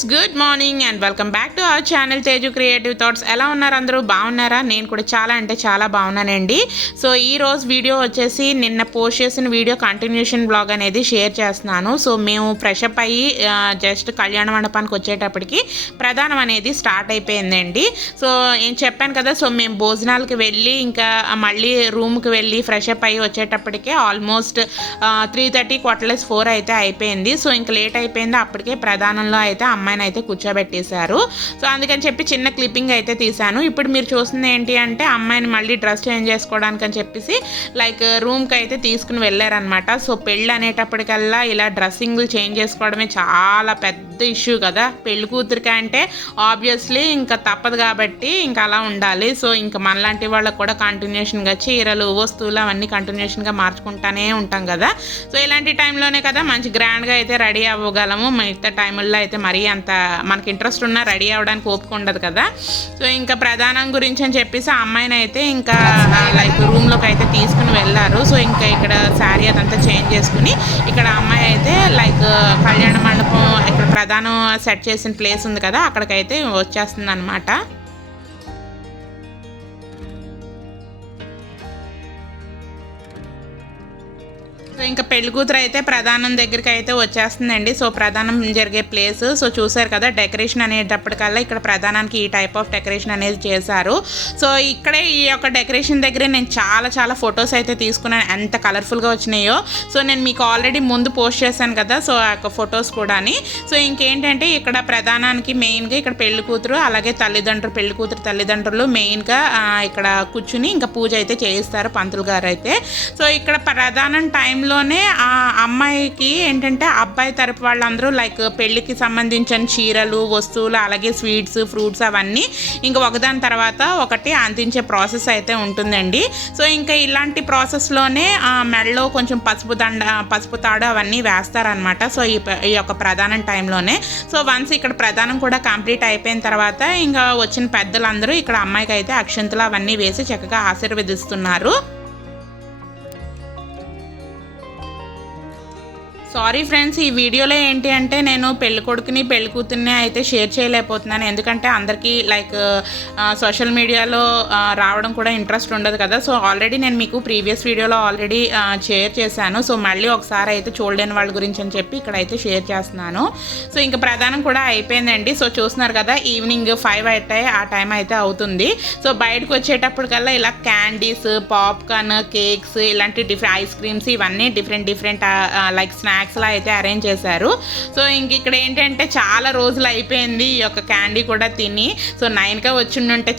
Friends, good morning and welcome back to our channel Teju creative thoughts. ఎలా ఉన్నారు అందరూ? బాగున్నారా? నేను కూడా చాలా అంటే చాలా బాగున్నానండి. సో ఈ రోజు వీడియో వచ్చేసి నిన్న పోస్ట్ చేసిన వీడియో కంటిన్యూషన్ బ్లాగ్ అనేది షేర్ చేస్తున్నాను. సో మేము ఫ్రెష్ అప్ అయ్యి జస్ట్ కళ్యాణ మండపానికి వచ్చేటప్పటికి ప్రధానం అనేది స్టార్ట్ అయిపోయిందండి. సో నేను చెప్పాను కదా, సో మేము భోజనాలకి వెళ్ళి ఇంకా మళ్ళీ రూమ్కి వెళ్ళి ఫ్రెష్ అప్ అయ్యి వచ్చేటప్పటికే ఆల్మోస్ట్ 3:30 4 అయితే అయిపోయింది. సో ఇంకా లేట్ అయిపోయింది. అప్పటికే ప్రధానంలో అయితే అమ్మాయిని అయితే కూర్చోబెట్టేశారు. సో అందుకని చెప్పి చిన్న క్లిప్పింగ్ అయితే తీశాను. ఇప్పుడు మీరు చూస్తుంది ఏంటి అంటే అమ్మాయిని మళ్ళీ డ్రెస్ చేంజ్ చేసుకోవడానికి అని చెప్పేసి లైక్ రూమ్కి అయితే తీసుకుని వెళ్ళారనమాట. సో పెళ్ళి అనేటప్పటికల్లా ఇలా డ్రెస్సింగ్లు చేంజ్ చేసుకోవడమే చాలా పెద్ద ఇష్యూ కదా. పెళ్లి కూతురికి అంటే ఆబ్వియస్లీ ఇంకా తప్పదు కాబట్టి ఇంకా అలా ఉండాలి. సో ఇంకా మనలాంటి వాళ్ళకు కూడా కంటిన్యూషన్గా చీరలు వస్తువులు అవన్నీ కంటిన్యూషన్గా మార్చుకుంటానే ఉంటాం కదా. సో ఇలాంటి టైంలోనే కదా మంచి గ్రాండ్గా అయితే రెడీ అవ్వగలము. మిగతా టైముల్లో అయితే మరీ అంత మనకి ఇంట్రెస్ట్ ఉన్నా రెడీ అవ్వడానికి ఓపిక ఉండదు కదా. సో ఇంకా ప్రధానం గురించి అని చెప్పేసి ఆ అమ్మాయిని అయితే ఇంకా లైక్ రూమ్లోకి అయితే తీసుకుని వెళ్ళారు. సో ఇంకా ఇక్కడ శారీ అదంతా చేంజ్ చేసుకుని ఇక్కడ అమ్మాయి అయితే లైక్ కళ్యాణ మండపం ఇక్కడ ప్రధానం సెట్ చేసిన ప్లేస్ ఉంది కదా, అక్కడికైతే వచ్చేస్తుంది అనమాట. సో ఇంకా పెళ్లి కూతురు అయితే ప్రధానం దగ్గరికి అయితే వచ్చేస్తుందండి. సో ప్రధానం జరిగే ప్లేస్ సో చూసారు కదా, డెకరేషన్ అనేటప్పటికల్లా ఇక్కడ ప్రధానానికి ఈ టైప్ ఆఫ్ డెకరేషన్ అనేది చేశారు. సో ఇక్కడే ఈ యొక్క డెకరేషన్ దగ్గరే నేను చాలా ఫొటోస్ అయితే తీసుకున్నాను. ఎంత కలర్ఫుల్గా వచ్చినాయో. సో నేను మీకు ఆల్రెడీ ముందు పోస్ట్ చేశాను కదా, సో ఆ యొక్క ఫొటోస్ కూడాని. సో ఇంకేంటంటే ఇక్కడ ప్రధానానికి మెయిన్గా ఇక్కడ పెళ్లి కూతురు అలాగే పెళ్లి కూతురు తల్లిదండ్రులు మెయిన్గా ఇక్కడ కూర్చుని ఇంకా పూజ అయితే చేయిస్తారు పంతులు గారు అయితే. సో ఇక్కడ ప్రధానం టైంలో ఆ అమ్మాయికి ఏంటంటే అబ్బాయి తరపు వాళ్ళందరూ లైక్ పెళ్ళికి సంబంధించిన చీరలు వస్తువులు అలాగే స్వీట్స్ ఫ్రూట్స్ అవన్నీ ఇంకా ఒకదాని తర్వాత ఒకటి అందించే ప్రాసెస్ అయితే ఉంటుందండి. సో ఇంకా ఇలాంటి ప్రాసెస్లోనే మెడలో కొంచెం పసుపు తాడు అవన్నీ వేస్తారనమాట. సో ఈ యొక్క ప్రధానం టైంలోనే. సో వన్స్ ఇక్కడ ప్రధానం కూడా కంప్లీట్ అయిపోయిన తర్వాత ఇంకా వచ్చిన పెద్దలందరూ ఇక్కడ అమ్మాయికి అయితే అక్షంతలు అవన్నీ వేసి చక్కగా ఆశీర్వదిస్తున్నారు. సారీ ఫ్రెండ్స్, ఈ వీడియోలో ఏంటి అంటే నేను పెళ్లి కొడుకుని పెళ్లి కూతుర్ని అయితే షేర్ చేయలేకపోతున్నాను. ఎందుకంటే అందరికీ లైక్ సోషల్ మీడియాలో రావడం కూడా ఇంట్రెస్ట్ ఉండదు కదా. సో ఆల్రెడీ నేను మీకు ప్రీవియస్ వీడియోలో ఆల్రెడీ షేర్ చేశాను. సో మళ్ళీ ఒకసారి అయితే చూడలేని వాళ్ళ గురించి అని చెప్పి ఇక్కడైతే షేర్ చేస్తున్నాను. సో ఇంకా ప్రధానం కూడా అయిపోయిందండి. సో చూస్తున్నారు కదా, ఈవినింగ్ 5 అయితే ఆ టైం అయితే అవుతుంది. సో బయటకు వచ్చేటప్పటికల్లా ఇలా క్యాండీస్ పాప్కార్న్ కేక్స్ ఇలాంటి ఐస్ క్రీమ్స్ ఇవన్నీ డిఫరెంట్ లైక్ స్నాక్స్ లా అయితే అరేంజ్ చేశారు. సో ఇంక ఇక్కడ ఏంటంటే చాలా రోజులు అయిపోయింది ఈ యొక్క క్యాండీ కూడా తిని. సో 9కే వచ్చిండుంటే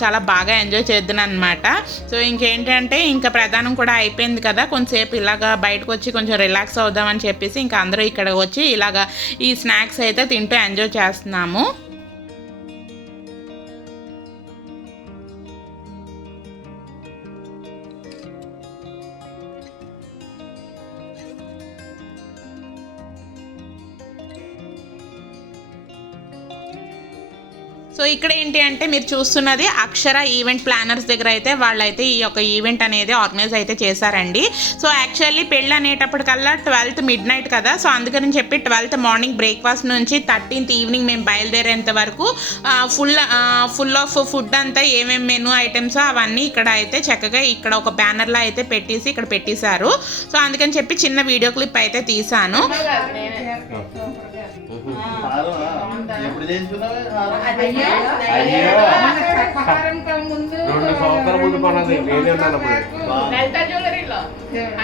చాలా బాగా ఎంజాయ్ చేద్దాను అనమాట. సో ఇంకేంటంటే ఇంకా ప్రధానం కూడా అయిపోయింది కదా, కొంచెంసేపు ఇలాగా బయటకు వచ్చి కొంచెం రిలాక్స్ అవుదామని చెప్పేసి ఇంకా అందరూ ఇక్కడ వచ్చి ఇలాగా ఈ స్నాక్స్ అయితే తింటూ ఎంజాయ్ చేస్తున్నాము. సో ఇక్కడ ఏంటి అంటే మీరు చూస్తున్నది అక్షర ఈవెంట్ ప్లానర్స్ దగ్గర అయితే వాళ్ళైతే ఈ యొక్క ఈవెంట్ అనేది ఆర్గనైజ్ అయితే చేశారండి. సో యాక్చువల్లీ పెళ్ళి అనేటప్పటికల్లా 12th midnight కదా. సో అందుకని చెప్పి 12th మార్నింగ్ బ్రేక్ఫాస్ట్ నుంచి 13th ఈవినింగ్ మేము బయలుదేరేంత వరకు ఫుల్ ఆఫ్ ఫుడ్ అంతా ఏమేమి మెనూ ఐటమ్స్ అవన్నీ ఇక్కడ అయితే చక్కగా ఇక్కడ ఒక బ్యానర్లో అయితే ఇక్కడ పెట్టేశారు. సో అందుకని చెప్పి చిన్న వీడియో క్లిప్ అయితే తీసాను.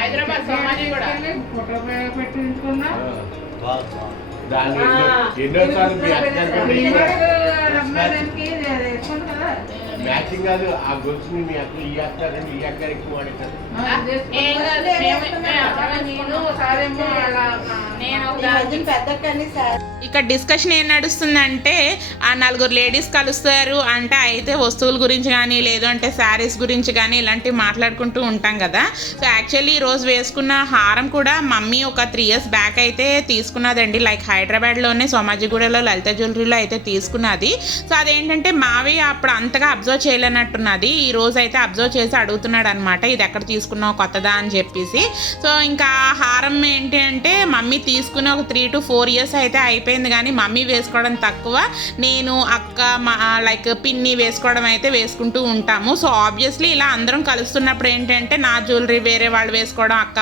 హైదరాబాద్ సమాజీ కూడా మ్యాచింగ్ కాదు ఆ గొలుసుని మీ అక్క ఈ అక్క ఈ అక్క ఎక్కువ వాడతారు. ఇక్కడ డిస్కషన్ ఏం నడుస్తుందంటే ఆ 4 లేడీస్ కలుస్తారు అంటే అయితే వస్తువుల గురించి కానీ లేదు అంటే శారీస్ గురించి కానీ ఇలాంటివి మాట్లాడుకుంటూ ఉంటాం కదా. సో యాక్చువల్లీ ఈరోజు వేసుకున్న హారం కూడా మమ్మీ ఒక 3 years బ్యాక్ అయితే తీసుకున్నదండి. లైక్ హైదరాబాద్లోనే సోమాజిగూడలో లలిత జ్యువెలరీలో అయితే తీసుకున్నది. సో అదేంటంటే మావి అప్పుడు అంతగా అబ్జర్వ్ చేయలేనట్టున్నది. ఈ రోజు అయితే అబ్జర్వ్ చేసి అడుగుతున్నాడు అనమాట, ఇది ఎక్కడ తీసుకున్నావు కొత్తదా అని చెప్పేసి. సో ఇంకా ఆ హారం ఏంటి అంటే మమ్మీ తీసుకుని ఒక 3 to 4 years అయితే అయిపోయింది, కానీ మమ్మీ వేసుకోవడం తక్కువ, నేను అక్క మా లైక్ పిన్ని వేసుకోవడం అయితే వేసుకుంటూ ఉంటాము. సో ఆబ్వియస్లీ ఇలా అందరం కలుస్తున్నప్పుడు ఏంటంటే నా జ్యువెలరీ వేరే వాళ్ళు వేసుకోవడం, అక్క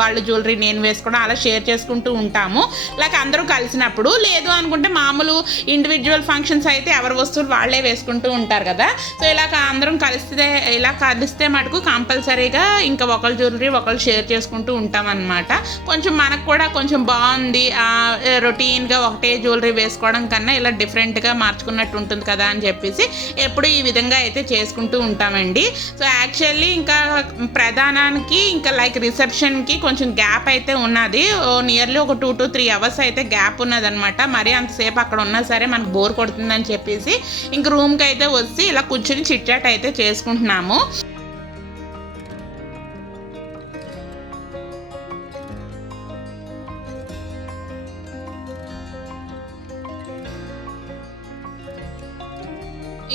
వాళ్ళు జ్యువెలరీ నేను వేసుకోవడం అలా షేర్ చేసుకుంటూ ఉంటాము లైక్ అందరూ కలిసినప్పుడు. లేదు అనుకుంటే మామూలు ఇండివిజువల్ ఫంక్షన్స్ అయితే ఎవరి వస్తువులు వాళ్ళే వేసుకుంటూ ఉంటారు కదా. సో ఇలా అందరం కలిస్తే మటుకు కంపల్సరీగా ఇంకా ఒకళ్ళ జ్యువెలరీ ఒకళ్ళు షేర్ చేసుకుంటూ ఉంటాం అనమాట. కొంచెం మనకు కూడా కొంచెం బాగుంది, రొటీన్గా ఒకటే జ్యువెలరీ వేసుకోవడం కన్నా ఇలా డిఫరెంట్గా మార్చుకున్నట్టు ఉంటుంది కదా అని చెప్పేసి ఎప్పుడు ఈ విధంగా అయితే చేసుకుంటూ ఉంటామండి. సో యాక్చువల్లీ ఇంకా ప్రధానానికి ఇంకా లైక్ రిసెప్షన్కి కొంచెం గ్యాప్ అయితే ఉన్నది, నియర్లీ ఒక 2 to 3 hours అయితే గ్యాప్ ఉన్నదనమాట. మరి అంతసేపు అక్కడ ఉన్నా సరే మనకు బోర్ కొడుతుందని చెప్పేసి ఇంక రూమ్కి అయితే వచ్చి ఇలా కూర్చొని చిట్ చాట్ అయితే చేసుకుంటున్నాము.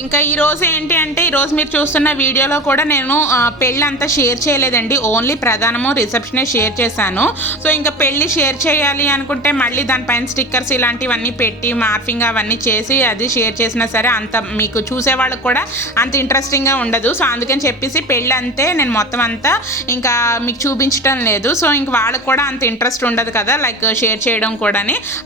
ఇంకా ఈరోజు ఏంటి అంటే ఈరోజు మీరు చూస్తున్న వీడియోలో కూడా నేను పెళ్ళి అంతా షేర్ చేయలేదండి, ఓన్లీ ప్రధానము రిసెప్షనే షేర్ చేశాను. సో ఇంకా పెళ్ళి షేర్ చేయాలి అనుకుంటే మళ్ళీ దానిపైన స్టిక్కర్స్ ఇలాంటివన్నీ పెట్టి మార్ఫింగ్ అవన్నీ చేసి అది షేర్ చేసినా సరే అంత మీకు చూసేవాళ్ళకి కూడా అంత ఇంట్రెస్టింగ్గా ఉండదు. సో అందుకని చెప్పేసి పెళ్ళి అంతే నేను మొత్తం అంతా ఇంకా మీకు చూపించడం లేదు. సో ఇంక వాళ్ళకి కూడా అంత ఇంట్రెస్ట్ ఉండదు కదా లైక్ షేర్ చేయడం కూడా,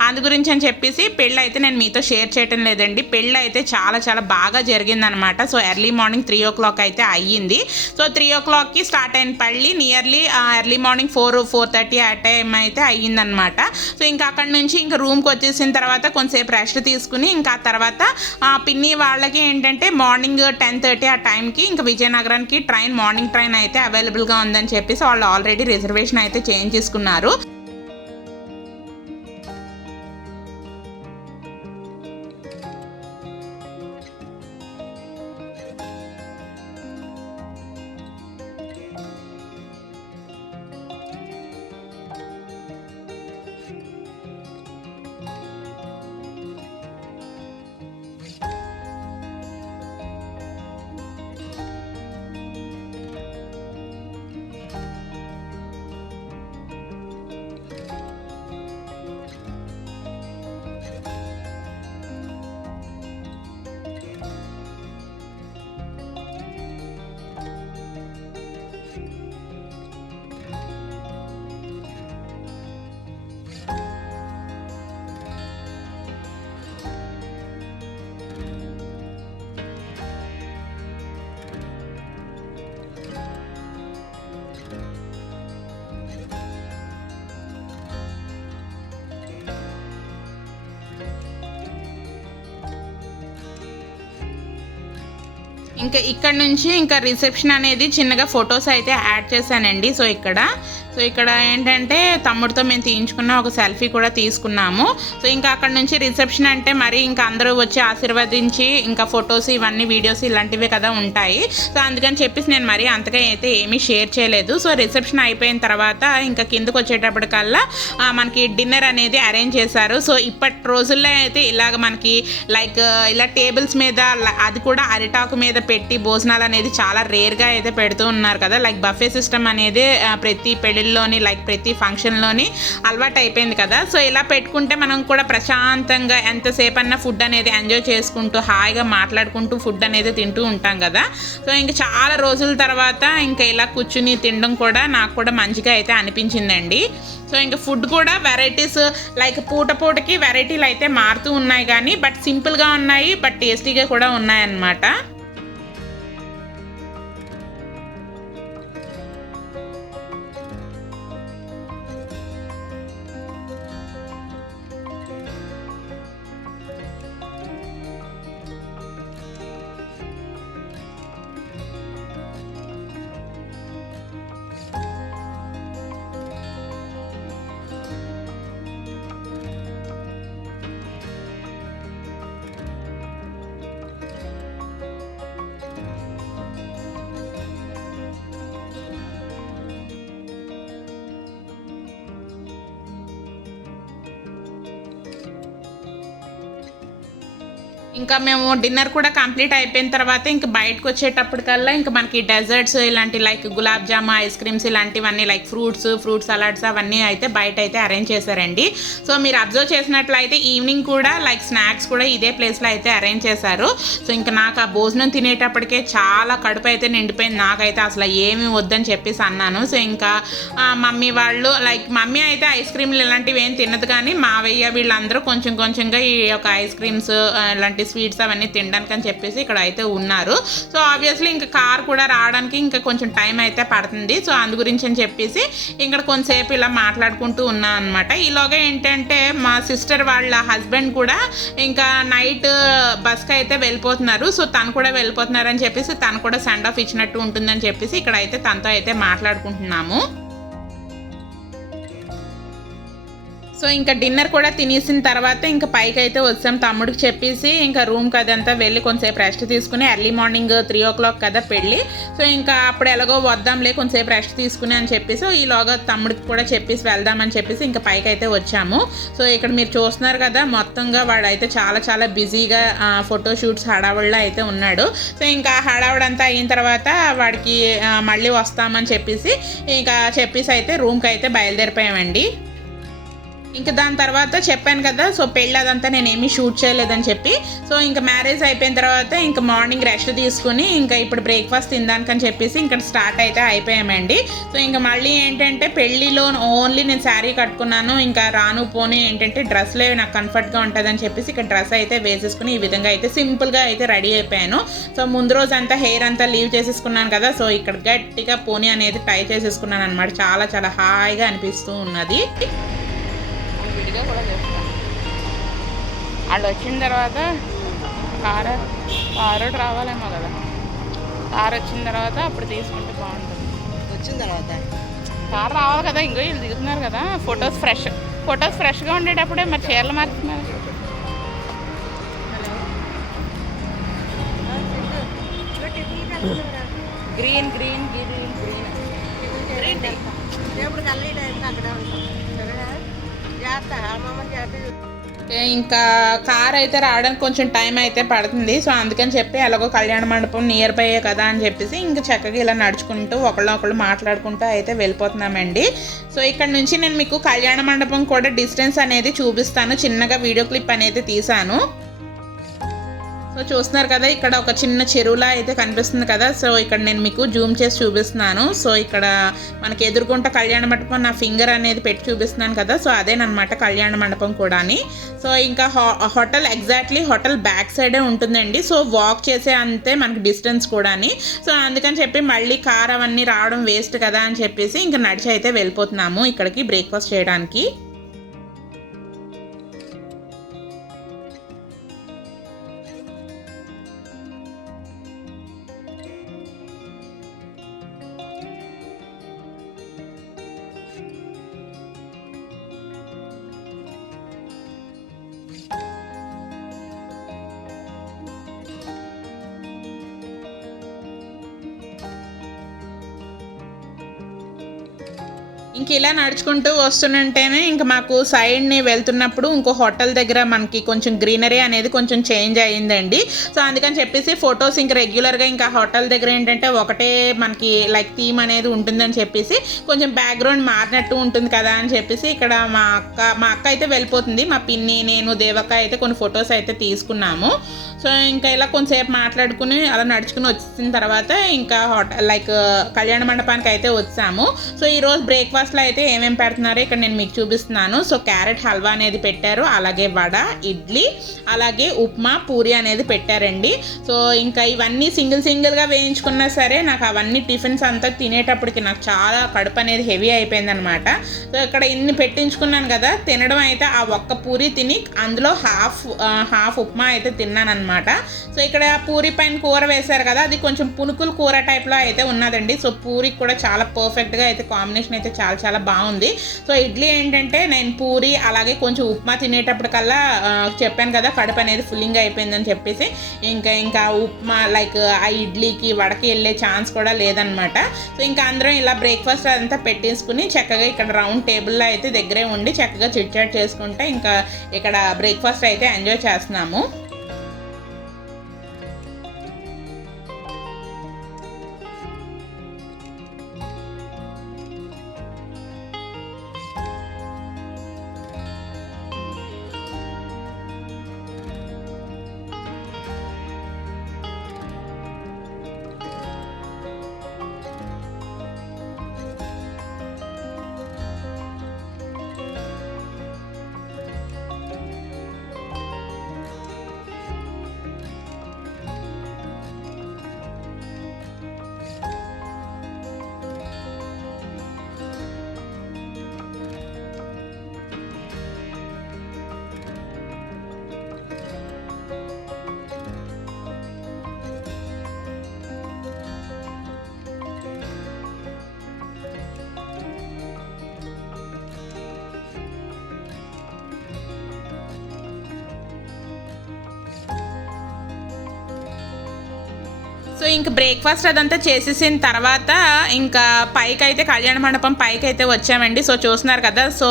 అందు గురించి అని చెప్పేసి పెళ్ళి అయితే నేను మీతో షేర్ చేయడం లేదండి. పెళ్ళి అయితే చాలా చాలా బాగా జరిగిందనమాట. సో ఎర్లీ మార్నింగ్ 3 o'clock అయితే అయ్యింది. సో 3 o'clockకి స్టార్ట్ అయిన పెళ్ళి నియర్లీ ఎర్లీ మార్నింగ్ 4-4:30 ఆ టైం అయితే అయ్యిందనమాట. సో ఇంకా అక్కడ నుంచి ఇంకా రూమ్కి వచ్చేసిన తర్వాత కొంతసేపు రెస్ట్ తీసుకుని ఇంకా ఆ తర్వాత పిన్ని వాళ్ళకి ఏంటంటే మార్నింగ్ 10:30 ఆ టైంకి ఇంకా విజయనగరానికి మార్నింగ్ ట్రైన్ అయితే అవైలబుల్గా ఉందని చెప్పేసి వాళ్ళు ఆల్రెడీ రిజర్వేషన్ అయితే చేంజ్ చేసుకున్నారు. ఇంకా ఇక్కడ నుంచి ఇంకా రిసెప్షన్ అనేది చిన్నగా ఫొటోస్ అయితే యాడ్ చేశానండి. సో ఇక్కడ ఏంటంటే తమ్ముడితో మేము తీయించుకున్న ఒక సెల్ఫీ కూడా తీసుకున్నాము. సో ఇంకా అక్కడ నుంచి రిసెప్షన్ అంటే మరి ఇంకా అందరూ వచ్చి ఆశీర్వదించి ఇంకా ఫొటోస్ ఇవన్నీ వీడియోస్ ఇలాంటివే కదా ఉంటాయి. సో అందుకని చెప్పేసి నేను మరీ అంతగా అయితే ఏమీ షేర్ చేయలేదు. సో రిసెప్షన్ అయిపోయిన తర్వాత ఇంకా కిందకు వచ్చేటప్పటికల్లా మనకి డిన్నర్ అనేది అరేంజ్ చేశారు. సో ఇప్పటి రోజుల్లో అయితే ఇలాగ మనకి లైక్ ఇలా టేబుల్స్ మీద అది కూడా అరిటాకు మీద పెట్టి భోజనాలు అనేది చాలా రేర్గా అయితే పెడుతూ ఉన్నారు కదా. లైక్ బఫే సిస్టమ్ అనేది ప్రతి పెళ్ళిళ్ళలోని లైక్ ప్రతి ఫంక్షన్లోని అలవాటు అయిపోయింది కదా. సో ఇలా పెట్టుకుంటే మనం కూడా ప్రశాంతంగా ఎంతసేపు అన్నా ఫుడ్ అనేది ఎంజాయ్ చేసుకుంటూ హాయిగా మాట్లాడుకుంటూ ఫుడ్ అనేది తింటూ ఉంటాం కదా. సో ఇంకా చాలా రోజుల తర్వాత ఇంకా ఇలా కూర్చుని తినడం కూడా నాకు కూడా మంచిగా అయితే అనిపించిందండి. సో ఇంకా ఫుడ్ కూడా వెరైటీస్ లైక్ పూటకి వెరైటీలు అయితే మారుతూ ఉన్నాయి కానీ బట్ సింపుల్గా ఉన్నాయి, బట్ టేస్టీగా కూడా ఉన్నాయన్నమాట. ఇంకా మేము డిన్నర్ కూడా కంప్లీట్ అయిపోయిన తర్వాత ఇంకా బయటకు వచ్చేటప్పటికల్లా ఇంకా మనకి డెజర్ట్స్ ఇలాంటి like gulab jam ice creams ఇలాంటివన్నీ లైక్ ఫ్రూట్ సలాడ్స్ అవన్నీ అయితే బయట అయితే అరేంజ్ చేశారండి. సో మీరు అబ్జర్వ్ చేసినట్లయితే ఈవినింగ్ కూడా లైక్ స్నాక్స్ కూడా ఇదే ప్లేస్లో అయితే అరేంజ్ చేశారు. సో ఇంకా నాకు ఆ భోజనం తినేటప్పటికే చాలా కడుపు అయితే నిండిపోయింది. నాకైతే అసలు ఏమీ వద్దని చెప్పేసి అన్నాను. సో ఇంకా మమ్మీ వాళ్ళు లైక్ మమ్మీ అయితే ఐస్ క్రీమ్లు ఇలాంటివి ఏం తినదు, కానీ మావయ్య వీళ్ళందరూ కొంచెంగా ఈ యొక్క ఐస్ క్రీమ్స్ ఇలాంటి స్వీట్స్ అవన్నీ తినడానికి అని చెప్పేసి ఇక్కడ అయితే ఉన్నారు. సో ఆబ్వియస్లీ ఇంకా కార్ కూడా రావడానికి ఇంకా కొంచెం టైం అయితే పడుతుంది. సో అందు గురించి అని చెప్పేసి ఇక్కడ కొంతసేపు ఇలా మాట్లాడుకుంటూ ఉన్నాను అనమాట. ఈలోగా ఏంటంటే మా సిస్టర్ వాళ్ళ హస్బెండ్ కూడా ఇంకా నైట్ బస్కి అయితే వెళ్ళిపోతున్నారు. సో తను కూడా వెళ్ళిపోతున్నారని చెప్పేసి తను కూడా సెండ్ ఆఫ్ ఇచ్చినట్టు ఉంటుందని చెప్పేసి ఇక్కడ అయితే తనతో అయితే మాట్లాడుకుంటున్నాము. సో ఇంకా డిన్నర్ కూడా తినేసిన తర్వాత ఇంకా పైకి అయితే వచ్చాం. తమ్ముడికి చెప్పేసి ఇంకా రూమ్కి అదంతా వెళ్ళి కొంతసేపు రెస్ట్ తీసుకుని ఎర్లీ మార్నింగ్ 3 o'clock కదా పెళ్ళి. సో ఇంకా అప్పుడు ఎలాగో వద్దాంలే కొంతసేపు రెస్ట్ తీసుకుని అని చెప్పేసి ఈలోగా తమ్ముడికి కూడా చెప్పేసి వెళ్దామని చెప్పేసి ఇంకా పైకి అయితే వచ్చాము. సో ఇక్కడ మీరు చూస్తున్నారు కదా మొత్తంగా వాడైతే చాలా బిజీగా ఫోటోషూట్స్ హడావుడిలో అయితే ఉన్నాడు. సో ఇంకా హడావుడంతా అయిన తర్వాత వాడికి మళ్ళీ వస్తామని చెప్పేసి అయితే రూమ్కి అయితే బయలుదేరిపోయామండి. ఇంకా దాని తర్వాత చెప్పాను కదా, సో పెళ్ళి అదంతా నేనేమీ షూట్ చేయలేదని చెప్పి. సో ఇంకా మ్యారేజ్ అయిపోయిన తర్వాత ఇంకా మార్నింగ్ రెస్ట్ తీసుకుని ఇంకా ఇప్పుడు బ్రేక్ఫాస్ట్ తినడానికని చెప్పేసి ఇక్కడ స్టార్ట్ అయితే అయిపోయామండి. సో ఇంకా మళ్ళీ ఏంటంటే పెళ్ళిలో ఓన్లీ నేను శారీ కట్టుకున్నాను, ఇంకా రాను పోనీ ఏంటంటే డ్రెస్లే నాకు కంఫర్ట్గా ఉంటుందని చెప్పేసి ఇక్కడ డ్రెస్ అయితే వేసేసుకుని ఈ విధంగా అయితే సింపుల్గా అయితే రెడీ అయిపోయాను. సో ముందు రోజు అంతా హెయిర్ అంతా లీవ్ చేసేసుకున్నాను కదా, సో ఇక్కడ గట్టిగా పోనీ అనేది టై చేసేసుకున్నాను అనమాట. చాలా హాయిగా అనిపిస్తూ ఉన్నది. విడిగా కూడా చేస్తాను. వాళ్ళు వచ్చిన తర్వాత కారు రావాలేమో కదా, కారు వచ్చిన తర్వాత అప్పుడు తీసుకుంటే బాగుంటుంది. వచ్చిన తర్వాత కారు రావాలి కదా, ఇంకో వీళ్ళు దిగుతున్నారు కదా. ఫొటోస్ ఫ్రెష్గా ఉండేటప్పుడే మరి చీరలు మారుతున్నారు. గ్రీన్ ఇంకా కార్ అయితే రావడానికి కొంచెం టైం అయితే పడుతుంది. సో అందుకని చెప్పి ఎలాగో కళ్యాణ మండపం నియర్ బై కదా అని చెప్పేసి ఇంకా చక్కగా ఇలా నడుచుకుంటూ ఒకళ్ళు మాట్లాడుకుంటూ అయితే వెళ్ళిపోతున్నామండి. సో ఇక్కడ నుంచి నేను మీకు కళ్యాణ మండపం కూడా డిస్టెన్స్ అనేది చూపిస్తాను. చిన్నగా వీడియో క్లిప్ అనేది తీసాను. సో చూస్తున్నారు కదా, ఇక్కడ ఒక చిన్న చెరువులా అయితే కనిపిస్తుంది కదా. సో ఇక్కడ నేను మీకు జూమ్ చేసి చూపిస్తున్నాను. సో ఇక్కడ మనకి ఎదుర్కొంట కళ్యాణ మండపం నా ఫింగర్ అనేది పెట్టి చూపిస్తున్నాను కదా. సో అదేనమాట కళ్యాణ మండపం కూడాని. సో ఇంకా హోటల్ ఎగ్జాక్ట్లీ హోటల్ బ్యాక్ సైడే ఉంటుందండి. సో వాక్ చేసే అంతే మనకి డిస్టెన్స్ కూడాని. సో అందుకని చెప్పి మళ్ళీ కార్ అవన్నీ రావడం వేస్ట్ కదా అని చెప్పేసి ఇంకా నడిచి అయితే వెళ్ళిపోతున్నాము ఇక్కడికి బ్రేక్ఫాస్ట్ చేయడానికి. ఇంక ఇలా నడుచుకుంటూ వస్తుంటేనే ఇంకా మాకు సైడ్ని వెళ్తున్నప్పుడు ఇంకో హోటల్ దగ్గర మనకి కొంచెం గ్రీనరీ అనేది కొంచెం చేంజ్ అయ్యిందండి. సో అందుకని చెప్పేసి ఫొటోస్ ఇంకా రెగ్యులర్గా ఇంకా హోటల్ దగ్గర ఏంటంటే ఒకటే మనకి లైక్ థీమ్ అనేది ఉంటుందని చెప్పేసి కొంచెం బ్యాక్గ్రౌండ్ మారినట్టు ఉంటుంది కదా అని చెప్పేసి ఇక్కడ మా అక్క అయితే వెళ్ళిపోతుంది. మా పిన్ని నేను దేవక్క అయితే కొన్ని ఫొటోస్ అయితే తీసుకున్నాము. సో ఇంకా ఇలా కొంతసేపు మాట్లాడుకుని అలా నడుచుకుని వచ్చిన తర్వాత ఇంకా హోటల్ లైక్ కళ్యాణ మండపానికి అయితే వచ్చాము. సో ఈరోజు బ్రేక్ఫాస్ట్లో అయితే ఏమేమి పెడుతున్నారో ఇక్కడ నేను మీకు చూపిస్తున్నాను. సో క్యారెట్ హల్వా అనేది పెట్టారు, అలాగే వడ, ఇడ్లీ, అలాగే ఉప్మా, పూరి అనేది పెట్టారండి. సో ఇంకా ఇవన్నీ సింగిల్గా వేయించుకున్నా సరే నాకు అవన్నీ టిఫిన్స్ అంతా తినేటప్పటికి నాకు చాలా కడుపు అనేది హెవీ అయిపోయిందనమాట. సో ఇక్కడ ఇన్ని పెట్టించుకున్నాను కదా, తినడం అయితే ఆ ఒక్క పూరి తిని అందులో హాఫ్ ఉప్మా అయితే తిన్నాను అనమాట. సో ఇక్కడ పూరి పైన కూర వేశారు కదా, అది కొంచెం పునుకుల కూర టైప్లో అయితే ఉన్నదండి. సో పూరికి కూడా చాలా పర్ఫెక్ట్గా అయితే కాంబినేషన్ అయితే చాలా బాగుంది. సో ఇడ్లీ ఏంటంటే నేను పూరి అలాగే కొంచెం ఉప్మా తినేటప్పటికల్లా చెప్పాను కదా కడుపు అనేది ఫుల్లింగ్ అయిపోయిందని చెప్పేసి ఇంకా ఉప్మా లైక్ ఆ ఇడ్లీకి వడకి వెళ్ళే ఛాన్స్ కూడా లేదనమాట. సో ఇంకా అందరం ఇలా బ్రేక్ఫాస్ట్ అంతా పెట్టేసుకుని చక్కగా ఇక్కడ రౌండ్ టేబుల్లో అయితే దగ్గరే ఉండి చక్కగా చిట్ చాట్ చేసుకుంటే ఇంకా ఇక్కడ బ్రేక్ఫాస్ట్ అయితే ఎంజాయ్ చేస్తున్నాము. సో ఇంక బ్రేక్ఫాస్ట్ అదంతా చేసేసిన తర్వాత ఇంకా పైకి అయితే కళ్యాణ మండపం పైకి అయితే వచ్చామండి. సో చూస్తున్నారు కదా, సో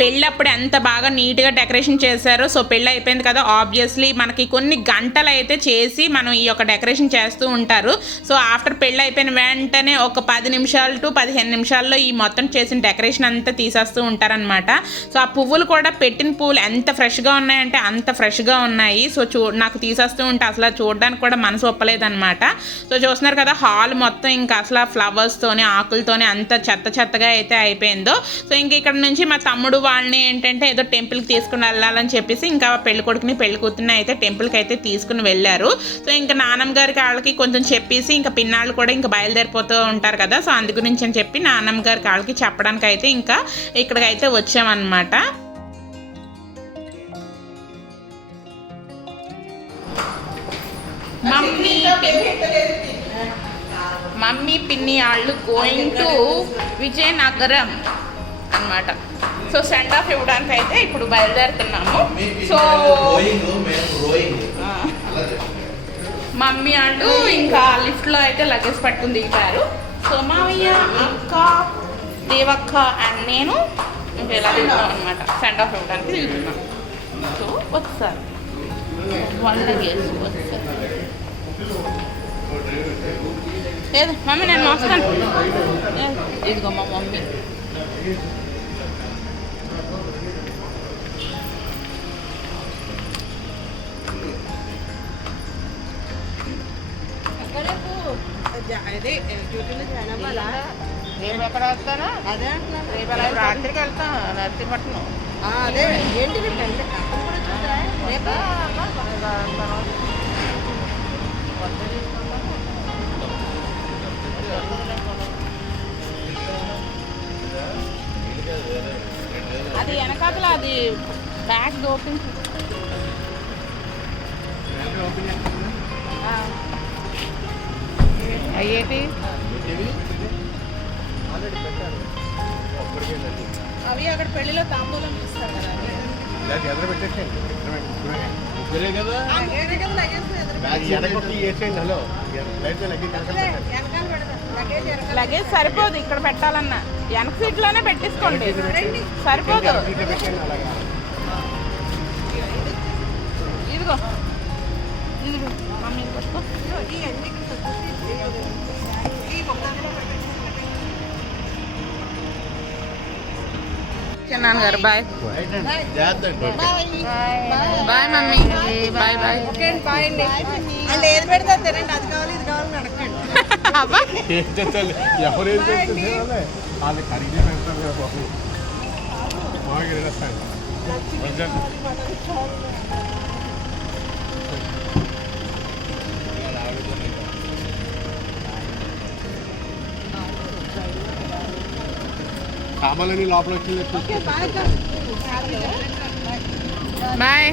పెళ్ళి అప్పుడు ఎంత బాగా నీట్గా డెకరేషన్ చేశారో. సో పెళ్ళి అయిపోయింది కదా, ఆబ్వియస్లీ మనకి కొన్ని గంటలు అయితే చేసి మనం ఈ యొక్క డెకరేషన్ చేస్తూ ఉంటారు. సో ఆఫ్టర్ పెళ్ళి అయిపోయిన వెంటనే ఒక 10 నిమిషాలు టు 15 నిమిషాల్లో ఈ మొత్తం చేసిన డెకరేషన్ అంతా తీసేస్తూ ఉంటారనమాట. సో ఆ పువ్వులు కూడా పెట్టిన పువ్వులు ఎంత ఫ్రెష్గా ఉన్నాయంటే అంత ఫ్రెష్గా ఉన్నాయి. సో నాకు తీసేస్తూ ఉంటే అసలు చూడడానికి కూడా మనసు ఒప్పలేదన్నమాట. సో చూస్తున్నారు కదా, హాల్ మొత్తం ఇంకా అసలు ఫ్లవర్స్తోని ఆకులతోనే అంత చెత్తగా అయితే అయిపోయిందో. సో ఇంక ఇక్కడ నుంచి మా తమ్ముడు వాళ్ళని ఏంటంటే ఏదో టెంపుల్కి తీసుకుని వెళ్ళాలని చెప్పేసి ఇంకా పెళ్లి కొడుకుని పెళ్లి కూతుర్ని అయితే టెంపుల్కి అయితే తీసుకుని వెళ్ళారు. సో ఇంకా నాన్నమ్మ గారికి వాళ్ళకి కొంచెం చెప్పేసి ఇంకా పిన్నాళ్ళు కూడా ఇంకా బయలుదేరిపోతూ ఉంటారు కదా, సో అందు గురించి అని చెప్పి నాన్నమ్మ గారికి వాళ్ళకి చెప్పడానికి అయితే ఇంకా ఇక్కడికైతే వచ్చామన్నమాట. మమ్మీ పిన్ని వాళ్ళు గోయింగ్ టు విజయనగరం అన్నమాట. సో సెండ్ ఆఫ్ ఇవ్వడానికి అయితే ఇప్పుడు బయలుదేరుతున్నాము. సో మమ్మీ వాళ్ళు ఇంకా లిఫ్ట్లో అయితే లగేజ్ పట్టుకుని దిగారు. సో మామయ్య, అక్క, దేవక్క అండ్ నేను ఇంకా ఇలా దిగుతాం అనమాట. సెండ్ ఆఫ్ ఇవ్వడానికి దిగుతున్నాం. సో వచ్చారు లేదు మమ్మీ, నేను మోస్తాను. ఇదిగో మా మమ్మీ. రేపు ఎక్కడ వస్తాను? అదే రేపు రాత్రికి వెళ్తాను నర్సీపట్నం. అదే ఏంటి అది వెనకాతల అది బ్యాగ్ ఓపెన్ అయ్యేటి అవి అక్కడ పెళ్లిలో తాంబూలం ఇస్తారు కదా. లగేజ్ సరిపోదు ఇక్కడ పెట్టాలన్నా, వెనక సీట్లోనే పెట్టేసుకోండి, సరిపోదు. ఇదిగో ఇదిగో మమ్మీ పట్టుకో. నాన్నగారు bye bye mummy, bye bye. ఏది పెడతారు తినండి, అది కావాలి ఇది కావాలని అడగండి. ఎవరేం వాళ్ళు ఖరీదే పెడతారు కదా బాబు. కావాలని లోపల వచ్చింది. బాయ్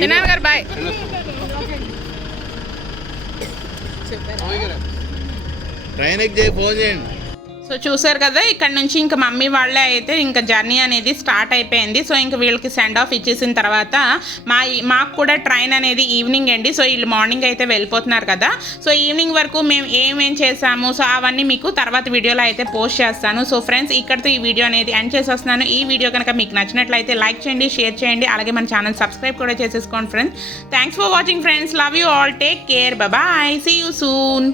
తిన్నాను గారు, బాయ్. ట్రైన్ ఎక్కి ఫోన్ చేయండి. సో చూసారు కదా, ఇక్కడ నుంచి ఇంకా మమ్మీ వాళ్ళే అయితే ఇంకా జర్నీ అనేది స్టార్ట్ అయిపోయింది. సో ఇంకా వీళ్ళకి సెండ్ ఆఫ్ ఇచ్చేసిన తర్వాత మాకు కూడా ట్రైన్ అనేది ఈవినింగ్ అండి. సో వీళ్ళు మార్నింగ్ అయితే వెళ్ళిపోతున్నారు కదా. సో ఈవినింగ్ వరకు మేము ఏమేం చేసాము సో అవన్నీ మీకు తర్వాత వీడియోలో అయితే పోస్ట్ చేస్తాను. సో ఫ్రెండ్స్, ఇక్కడితో ఈ వీడియో అనేది ఎండ్ చేసేస్తున్నాను. ఈ వీడియో కనుక మీకు నచ్చినట్లయితే లైక్ చేయండి, షేర్ చేయండి, అలాగే మన ఛానల్ సబ్స్క్రైబ్ కూడా చేసేసుకోండి friends. Thanks for watching friends. Love you all. Take care. Bye. See you soon.